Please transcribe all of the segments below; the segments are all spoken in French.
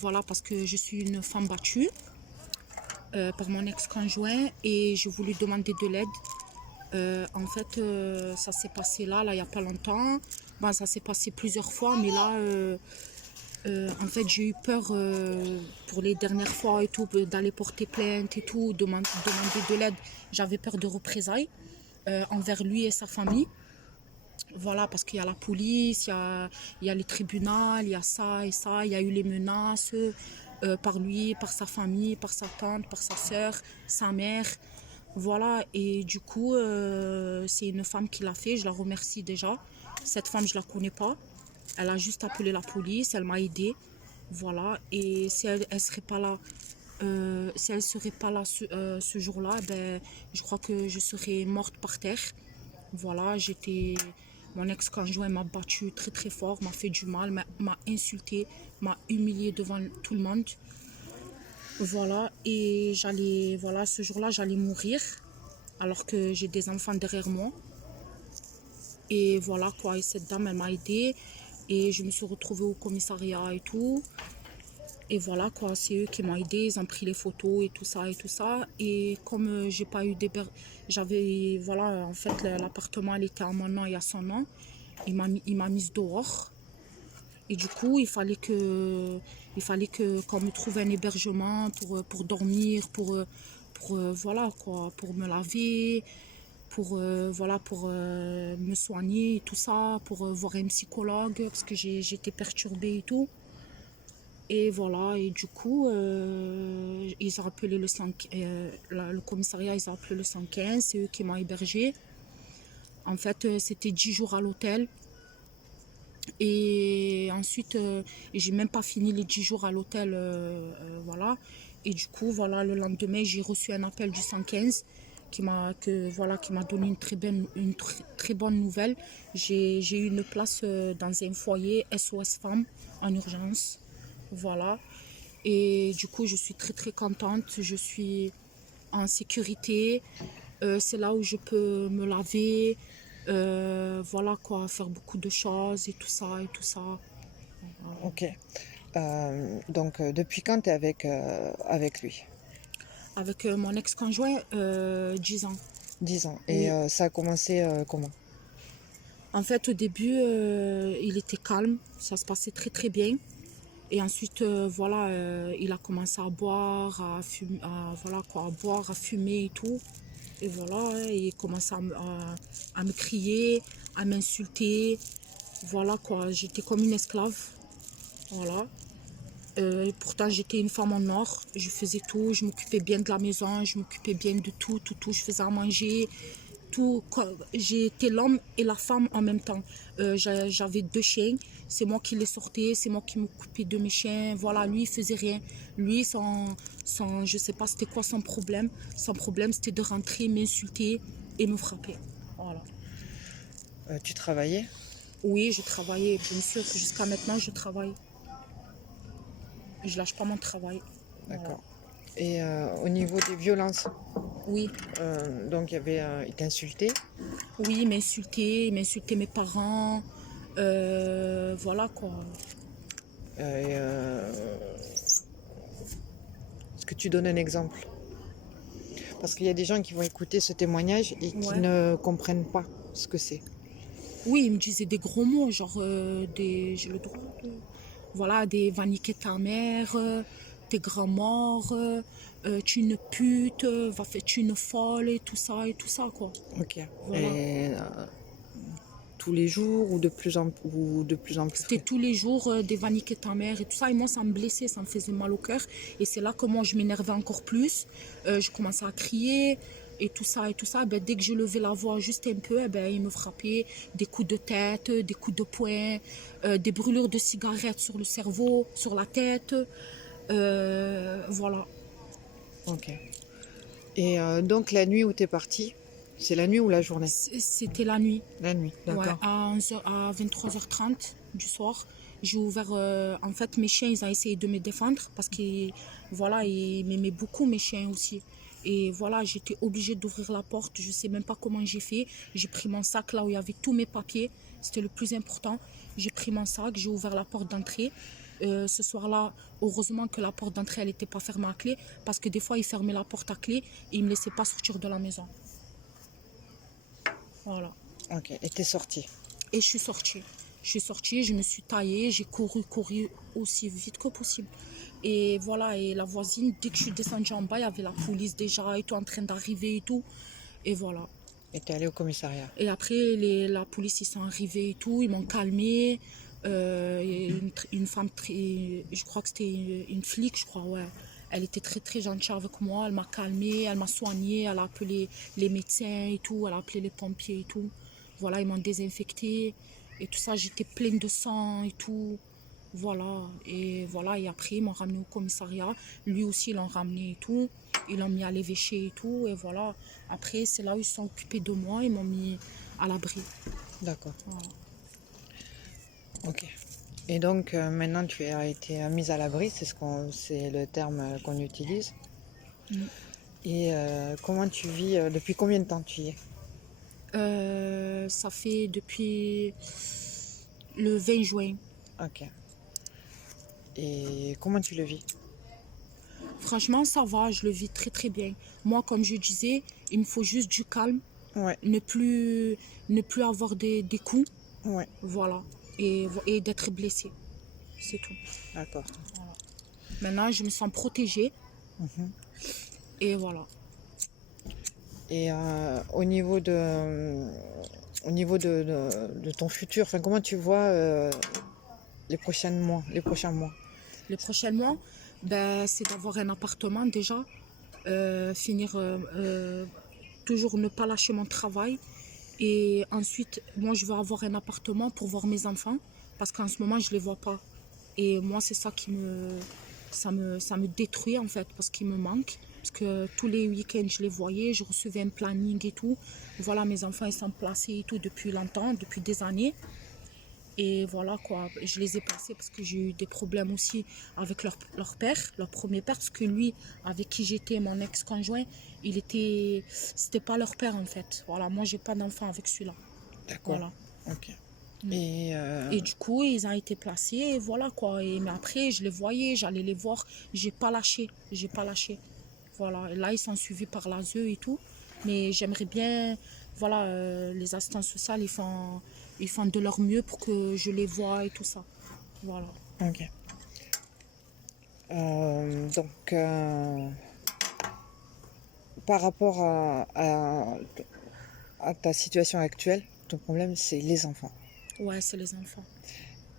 Voilà, parce que je suis une femme battue par mon ex-conjoint et j'ai voulu demander de l'aide. Ça s'est passé là, il n'y a pas longtemps. Bon, ça s'est passé plusieurs fois, mais là, j'ai eu peur pour les dernières fois et tout, d'aller porter plainte et tout, demander de l'aide. J'avais peur de représailles envers lui et sa famille. Voilà, parce qu'il y a la police, il y a les tribunaux, il y a ça et ça, il y a eu les menaces par lui, par sa famille, par sa tante, par sa soeur, sa mère. Voilà, et du coup, c'est une femme qui l'a fait, je la remercie déjà. Cette femme, je la connais pas. Elle a juste appelé la police, elle m'a aidée. Voilà, et si elle serait pas là, si elle serait pas là ce jour-là, ben, je crois que je serais morte par terre. Voilà, mon ex-conjoint m'a battu très très fort, m'a fait du mal, m'a insulté, m'a humilié devant tout le monde. Voilà, et ce jour-là, j'allais mourir, alors que j'ai des enfants derrière moi. Et voilà quoi, et cette dame, elle m'a aidée, et je me suis retrouvée au commissariat et tout. Et voilà quoi, c'est eux qui m'ont aidé, ils ont pris les photos et tout ça et tout ça. Et comme j'ai pas eu l'appartement elle était à mon nom et à son nom, il m'a mise dehors. Et du coup, il fallait qu'on me trouve un hébergement pour dormir, voilà quoi, pour me laver, pour me soigner et tout ça, pour voir un psychologue parce que j'étais perturbée et tout. Et voilà, et du coup, ils ont appelé le commissariat, ils ont appelé le 115, c'est eux qui m'ont hébergée. En fait, c'était 10 jours à l'hôtel. Et ensuite, j'ai même pas fini les 10 jours à l'hôtel, voilà. Et du coup, voilà, le lendemain, j'ai reçu un appel du 115 qui m'a donné une très bonne nouvelle. J'ai eu une place dans un foyer SOS Femmes en urgence. Voilà. Et du coup, je suis très très contente. Je suis en sécurité. C'est là où je peux me laver. Voilà quoi, faire beaucoup de choses et tout ça et tout ça. Ok. Donc, depuis quand tu es avec lui? Avec mon ex-conjoint, 10 ans. 10 ans. Et Oui. ça a commencé comment? En fait, au début, il était calme. Ça se passait très très bien. Et ensuite, il a commencé à boire, à fumer, à boire, à fumer et tout. Et voilà, il commençait à me crier, à m'insulter. Voilà quoi, j'étais comme une esclave. Voilà. Et pourtant, j'étais une femme en or. Je faisais tout, je m'occupais bien de la maison, je m'occupais bien de tout. Je faisais à manger. Tout, j'étais l'homme et la femme en même temps. J'avais 2 chiens, c'est moi qui les sortais, c'est moi qui m'occupais de mes chiens. Voilà, lui, il faisait rien. Lui, je sais pas c'était quoi son problème. Son problème, c'était de rentrer, m'insulter et me frapper. Voilà. Tu travaillais? Oui, je travaillais, bien sûr. Jusqu'à maintenant, je travaille. Je lâche pas mon travail. Voilà. D'accord. Et au niveau des violences, Oui, donc il t'insultait? oui, il m'insultait mes parents. Voilà quoi. Et, est-ce que tu donnes un exemple? Parce qu'il y a des gens qui vont écouter ce témoignage et qui Ouais. ne comprennent pas ce que c'est. Oui, il me disait des gros mots, genre j'ai le droit de... Voilà, des va niquer ta mère, t'es grand mort, tu es une pute, tu es une folle et tout ça, quoi. Ok. Voilà. Et tous les jours ou de plus en plus C'était fréquent? tous les jours des va niquer ta mère et tout ça. Et moi, ça me blessait, ça me faisait mal au cœur. Et c'est là que moi, je m'énervais encore plus. Je commençais à crier et tout ça et tout ça. Ben, dès que je levais la voix juste un peu, eh ben, il me frappait des coups de tête, des coups de poing, des brûlures de cigarettes sur le cerveau, sur la tête. Voilà. Ok. Et donc la nuit où tu es partie, c'est la nuit ou la journée? C'était la nuit. La nuit, Ouais, d'accord. à 23h30 du soir, j'ai ouvert. En fait, mes chiens, ils ont essayé de me défendre parce qu'ils voilà, ils m'aimaient beaucoup, mes chiens aussi. Et voilà, j'étais obligée d'ouvrir la porte. Je sais même pas comment j'ai fait. J'ai pris mon sac là où il y avait tous mes papiers. C'était le plus important. J'ai pris mon sac, j'ai ouvert la porte d'entrée. Ce soir-là, heureusement que la porte d'entrée, elle n'était pas fermée à clé, parce que des fois, il fermait la porte à clé et il ne me laissait pas sortir de la maison. Voilà. Ok. Et t'es sortie. Et je suis sortie. Je suis sortie, je me suis taillée, j'ai couru aussi vite que possible. Et voilà, et la voisine, dès que je suis descendue en bas, il y avait la police déjà et tout en train d'arriver et tout. Et voilà. Et t'es allée au commissariat. Et après, la police, ils sont arrivés et tout, ils m'ont calmée. Et une femme, je crois que c'était une flic, je crois, ouais. Elle était très très gentille avec moi, elle m'a calmée, elle m'a soignée, elle a appelé les médecins et tout, elle a appelé les pompiers et tout. Voilà, ils m'ont désinfectée et tout ça, j'étais pleine de sang et tout. Voilà, et après ils m'ont ramené au commissariat, lui aussi ils l'ont ramené et tout, ils l'ont mis à l'évêché et tout, et voilà. Après c'est là où ils se sont occupés de moi, ils m'ont mis à l'abri. D'accord. Voilà. Ok. Et donc maintenant tu as été mise à l'abri, c'est le terme qu'on utilise. Mm. Et comment tu vis, depuis combien de temps tu y es? Ça fait depuis le 20 juin. Ok. Et comment tu le vis? Franchement, ça va, je le vis très très bien. Moi, comme je disais, il me faut juste du calme, Ouais, ne plus avoir des coups, ouais, voilà, et d'être blessé. C'est tout. d'accord. Voilà. Maintenant, je me sens protégée, Mhm. et voilà. Et au niveau de ton futur, enfin, comment tu vois les prochains mois? Le prochain mois, ben, c'est d'avoir un appartement déjà, finir, toujours ne pas lâcher mon travail. Et ensuite, moi, je veux avoir un appartement pour voir mes enfants, parce qu'en ce moment, je ne les vois pas. Et moi, c'est ça ça me détruit en fait, parce qu'il me manque. Parce que tous les week-ends, je les voyais, je recevais un planning et tout. Voilà, mes enfants, ils sont placés et tout depuis longtemps, depuis des années. Et voilà quoi, je les ai placés parce que j'ai eu des problèmes aussi avec leur père, leur premier père, parce que lui, avec qui j'étais, mon ex-conjoint, c'était pas leur père en fait. Voilà, moi j'ai pas d'enfant avec celui-là. D'accord. Voilà. Ok. Mm. Et Et du coup, ils ont été placés, et voilà quoi. Mais après, je les voyais, j'allais les voir, j'ai pas lâché. Voilà, et là, ils sont suivis par l'ASE et tout. Mais j'aimerais bien, voilà, les assistantes sociales, ils font de leur mieux pour que je les voie et tout ça. Voilà. ok. Donc, par rapport à ta situation actuelle, ton problème, c'est les enfants. Ouais, c'est les enfants.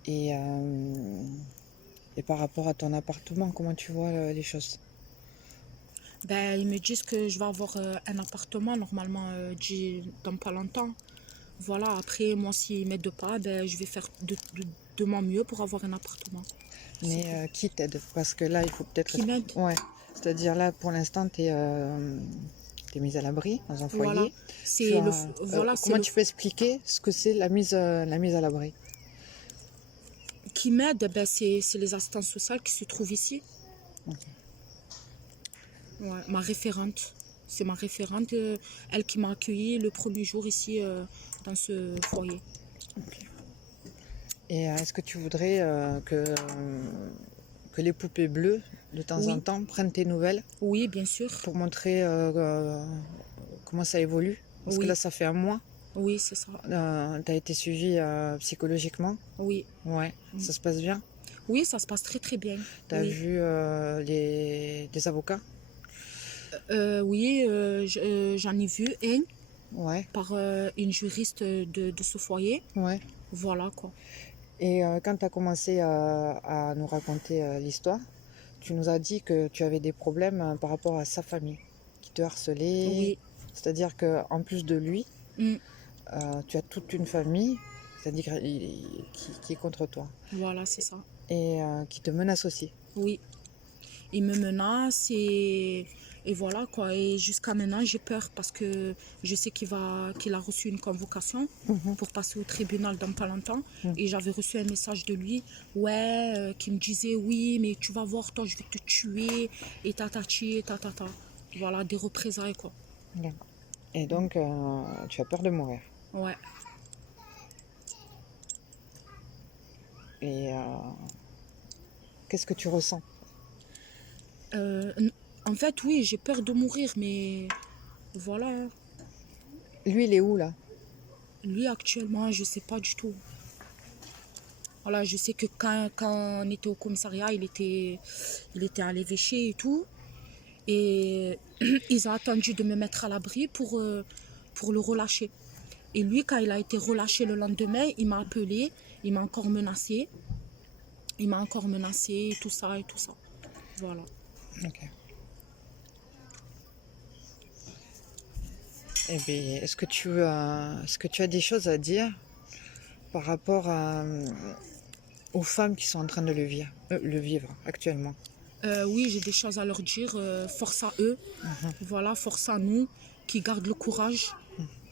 Et, euh, et par rapport à ton appartement, comment tu vois les choses? Ben, ils me disent que je vais avoir un appartement normalement dans pas longtemps. Voilà, après, moi, s'ils ne m'aident pas, ben, je vais faire de mon mieux pour avoir un appartement. C'est Mais tout. qui t'aide? Parce que là, il faut peut-être Qui m'aide? Ouais. C'est-à-dire là, pour l'instant, t'es mise à l'abri dans un Voilà. foyer. Tu as, Voilà, c'est comment tu peux expliquer ce que c'est la mise à l'abri? qui m'aide, ben, c'est les assistantes sociales qui se trouvent ici. Ouais, ma référente. C'est ma référente, elle qui m'a accueillie le premier jour ici dans ce foyer. Et est-ce que tu voudrais que les poupées bleues, de temps en Oui, temps, prennent tes nouvelles oui, bien sûr. pour montrer comment ça évolue? Parce que là, Oui, ça fait un mois. oui, c'est ça. Tu as été suivi psychologiquement. Oui. Ouais, Mm. ça se passe bien. Oui, ça se passe très très bien. Tu as Oui, vu des avocats? oui, j'en ai vu un Ouais, par une juriste de ce foyer. ouais. Voilà quoi. Et quand tu as commencé à nous raconter l'histoire, tu nous as dit que tu avais des problèmes par rapport à sa famille, qui te harcelait. Oui. C'est-à-dire qu'en plus de lui, Mm. tu as toute une famille, c'est-à-dire qui est contre toi Voilà, c'est ça. et qui te menace aussi. Oui. Il me menace et voilà quoi. Et jusqu'à maintenant, j'ai peur parce que je sais qu'il a reçu une convocation Mhm, pour passer au tribunal dans pas longtemps. mhm. Et j'avais reçu un message de lui, ouais, qui me disait, oui, mais tu vas voir, toi, je vais te tuer, et tatati, et tatata. Voilà, des représailles quoi. D'accord. Et donc, tu as peur de mourir. Ouais, Et Qu'est-ce que tu ressens? En fait, oui, j'ai peur de mourir, mais voilà. Lui, il est où là? Lui, actuellement, je sais pas du tout. Voilà, je sais que quand on était au commissariat, il était à l'évêché et tout. Et ils ont attendu de me mettre à l'abri pour le relâcher. Et lui, quand il a été relâché le lendemain, il m'a appelé, il m'a encore menacé. Il m'a encore menacé, tout ça et tout ça. Voilà. Ok. Eh bien, est-ce que tu as des choses à dire par rapport aux femmes qui sont en train de le vivre actuellement? Oui, j'ai des choses à leur dire. Force à eux. Voilà, force à nous qui gardent le courage,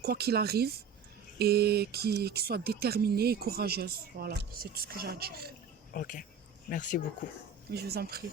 quoi qu'il arrive, et qui soient déterminés et courageuses. Voilà, c'est tout ce que j'ai à dire. Ok, merci beaucoup. Mais je vous en prie.